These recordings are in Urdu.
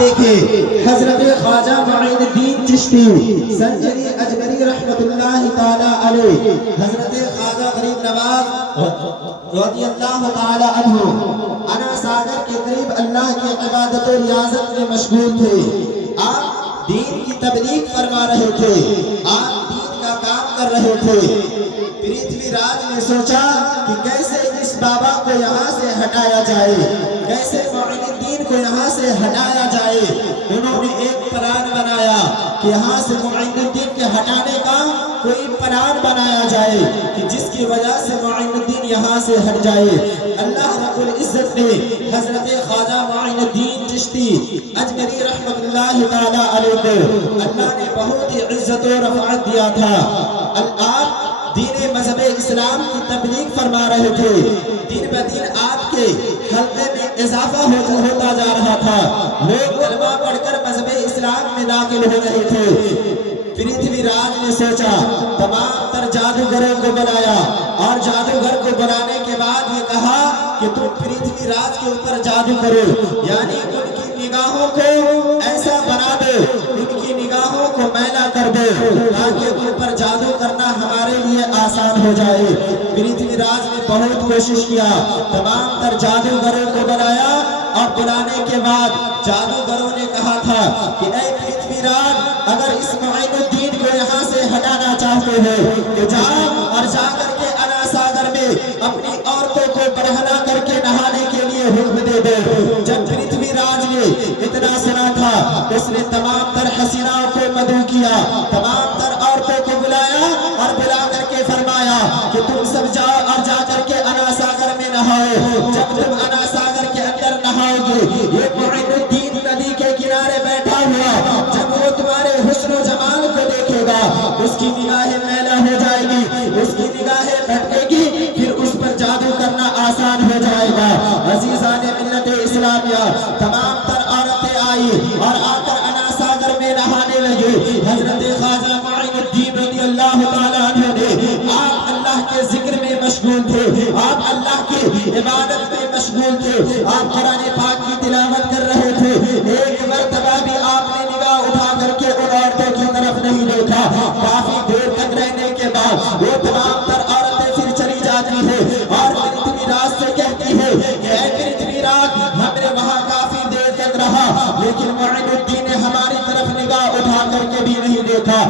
دیکھیں حضرت خواجہ معین الدین چشتی سنجری اجمری رحمت اللہ تعالی علیہ، حضرت خواجہ غریب نواز رضی اللہ تعالی عنہ انا ساگر کے قریب اللہ کی عبادت و ریاضت میں مشغول تھے۔ آپ دین کی تبلیغ فرما رہے تھے، آپ دین کا کام کر رہے تھے۔ پرتھوی راج نے سوچا کہ کیسے اس بابا کو یہاں سے ہٹایا جائے، کیسے معین الدین کو یہاں سے ہٹایا جائے۔ انہوں نے ایک پلان بنایا کہ یہاں سے معین الدین کے ہٹانے کا کوئی پلان بنایا جائے کہ جس کی وجہ سے معین الدین یہاں سے ہٹ جائے۔ اللہ رب العزت نے حضرت خواجہ معین الدین چشتی اجمری رحمت اللہ تعالی علیہ کو اللہ نے بہت ہی عزت و رفعت دیا تھا۔ آپ دین مذہب اسلام کی تبلیغ فرما رہے تھے، دن بدن آپ کے حلقے میں اضافہ ہوتا جا رہا تھا، لوگ کلمہ پڑھ کر مذہب اسلام میں داخل ہو رہے تھے۔ پرتھوی راج نے سوچا، تمام تر جادوگروں کو بلایا اور جادوگر کو بلانے کے بعد یہ کہا کہ تم پرتھوی راج کے اوپر جادو کرو، یعنی ان کی نگاہوں کو ایسا بنا دو، ان کی نگاہوں کو میلا کر دو تاکہ ان پر جادو کرنا ہمارے لیے آسان ہو جائے۔ پرتھوی راج نے بہت کوشش کیا، تمام تر جادوگروں کو بلایا اور بلانے کے بعد جادوگروں نے کہا تھا کہ اے پرتھوی راج، اگر اس معین الدین کو یہاں سے ہٹانا چاہتے ہو تو جاؤ اور جا کر کے انا ساگر میں اپنی عورتوں کو برہنہ کر کے نہانے کے لیے حکم دے دو۔ جب پرتھوی راج نے اتنا سنا تھا اس نے تمام تر حسیناؤں کو مدعو کیا، تمام تر عورتوں کو بلایا اور بلا کر کے فرمایا کہ تم سب جاؤ اور جا کر کے انا ساگر میں نہاؤ۔ جب تم انا ساگر کے اندر نہاؤ گے، یہ معین الدین ندی کے کنارے بیٹھا ہوا جب وہ تمہارے حسن و جمال کو دیکھے گا اس کی نگاہیں میلا ہو جائے گی، اس کی نگاہیں بھٹکے گی، پھر اس پر جادو کرنا آسان ہو جائے گا۔ عزیزان ملت اسلامیہ، تمام تر عورتیں آئی اور آ کر انا ساگر میں نہانے لگے۔ حضرت خواجہ معین الدین رضی اللہ تعالیٰ عنہ نے، آپ اللہ کے ذکر میں مشغول تھے، آپ اللہ کی عبادت میں مشغول تھے، آپ قرآن پاک کی تلاوت کر رہے تھے، ایک مرتبہ بھی آپ نے نگاہ اٹھا کر کے ان عورتوں کی طرف نہیں دیکھا۔ کافی دیر تک رہنے کے بعد وہ تمام تر عورتیں پھر چلی جاتی ہیں اور پرتھوی راج سے کہتی ہے کہ اے پرتھوی راج، ہم نے وہاں کافی دیر تک رہا لیکن معین الدین نے ہماری طرف نگاہ اٹھا کر کے بھی نہیں دیکھا۔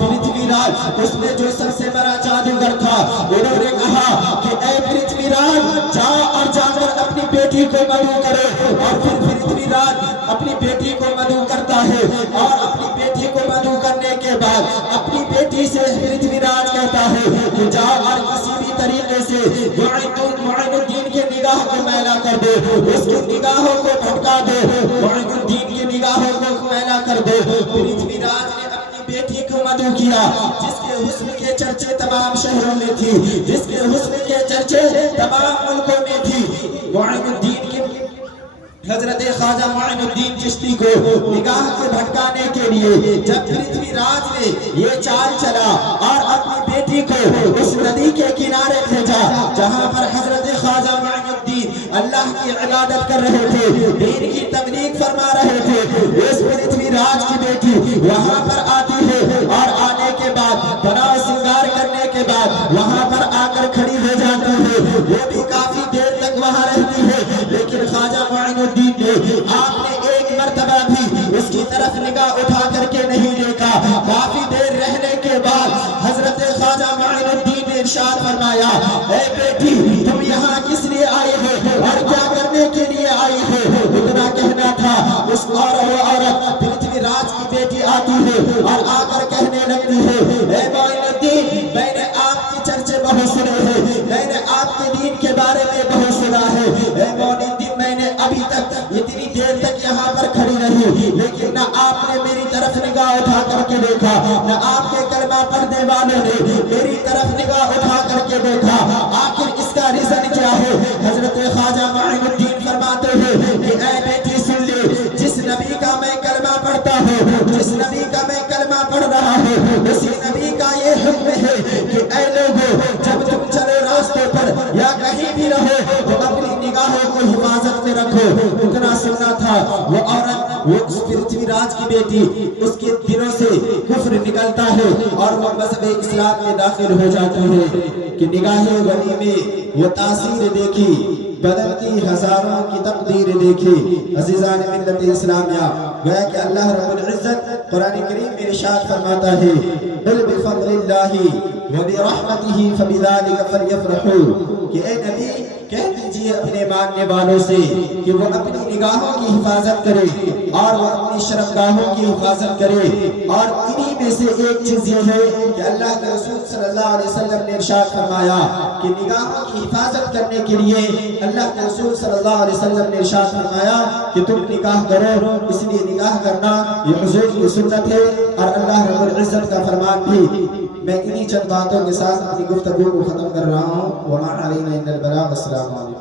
پرتھوی راج، اس میں جو سب سے بڑا جادوگر تھا، انہوں نے کہا کہ اے پرتھوی راج، جاؤ اور جا کر اپنی بیٹی کو مدعو کرو۔ اور پھر پرتھوی راج اپنی بیٹی کو مدعو کرتا ہے اور اپنی بیٹی کو مدعو کرنے کے بعد اپنی بیٹی سے پرتھوی راج کہتا ہے کہ جاؤ اور کسی بھی طریقے سے معین الدین کے نگاہ کو میلا کر دو، اس کی نگاہوں کو بھٹکا دو، معین الدین کی نگاہوں کو میلا کر دو۔ پرتھوی راج نے اپنی بیٹی کو مدعو کیا جس کے حسن کے چرچے تمام شہروں میں تھی، جس کے حسن کے چرچے تمام ملکوں میں تھی۔ معین الدین کی حضرت خواجہ معین الدین چشتی کو نگاہ کے بھٹکانے کے لیے جب پرتھوی راج نے یہ چال چلا اور اپنی بیٹی کو اس ندی کے کنارے بھیجا جہاں پر حضرت خواجہ معین الدین اللہ کی عبادت کر رہے تھے، دین کی تبلیغ فرما رہے تھے، اس پرتھوی راج کی بیٹی وہاں پر آتی ہے اور آنے کے بعد بنا سنگار کرنے کے بعد وہاں پر آ کر کھڑی ہو جاتی ہے۔ وہ بھی کافی دیر تک وہاں رہتی ہے لیکن خواجہ معین الدین نے، آپ نے ایک مرتبہ بھی اس کی طرف نگاہ اٹھا کر کے نہیں دیکھا۔ کافی دیر رہنے کے بعد حضرت خواجہ معین الدین نے ارشاد فرمایا، اے بیٹی، تم یہاں کس لیے آئی ہو اور کیا کرنے کے لیے آئی ہو؟ اتنا کہنا تھا، اس وہ عورت پرتھوی راج کی بیٹی آتی ہے اور آ کر کہنے لگتی ہے، اے معین الدین، میں نے آپ کی چرچے بہت سنے ہیں، میں نے آپ کے دین کے بارے میں بہت سنا ہے۔ اے معین الدین، میں نے ابھی تک اتنی دیر تک یہاں پر کھڑی رہی لیکن نہ آپ نے میری طرف نگاہ اٹھا کر کے دیکھا، نہ آپ کے کلمہ پڑھنے والوں نے میری طرف نگاہ اٹھا کر کے دیکھا۔ آخر اس کا ریزن کیا ہے؟ حضرت خواجہ معین الدین فرماتے ہیں کہ اے بیٹی سن لے، جس نبی کا میں کلمہ پڑھتا ہوں، جس نبی کا میں کلمہ پڑھ رہا ہوں، اسی نبی کا یہ حکم ہے کہ اے لوگوں، جب تم چلو راستوں پر یا کہیں بھی رہو تو اپنی نگاہوں کو حفاظت میں رکھو۔ اتنا سننا تھا، وہ عورت وہ اس پرتھوی راج کی بیٹی اس کے دلوں سے کفر نکلتا ہے اور وہ مذہب اسلام میں داخل ہو جاتی ہے کہ نگاہ ولی میں وہ تاثیر دیکھی بدلتی ہزاروں کی تقدیر دیکھی عزیزان ملت اسلامیہ گویا کہ اللہ رب العزت قرآن کریم میں ارشاد فرماتا ہے قل بفضل اللہ وبرحمتہ فبذلک فلیفرحوا کہ اے نبی کہہ دیجئے اپنے ماننے والوں سے کہ وہ اپنی نگاہوں کی حفاظت کرے اور وہ اپنی شرمگاہوں کی حفاظت کرے اور انہی میں سے ایک چیز یہ ہے کہ اللہ کے رسول صلی اللہ علیہ وسلم نے ارشاد فرمایا کہ نگاہوں کی حفاظت کرنے کے لیے اللہ کے رسول صلی اللہ علیہ وسلم نے ارشاد فرمایا کہ تم نکاح کرو اس لیے نکاح کرنا یہ حضور کی سنت ہے اور اللہ رب العزت کا فرمان بھی میں انہی چند باتوں کے ساتھ اپنی گفتگو کو ختم کر رہا ہوں وما علینا الا البلاغ السلام علیکم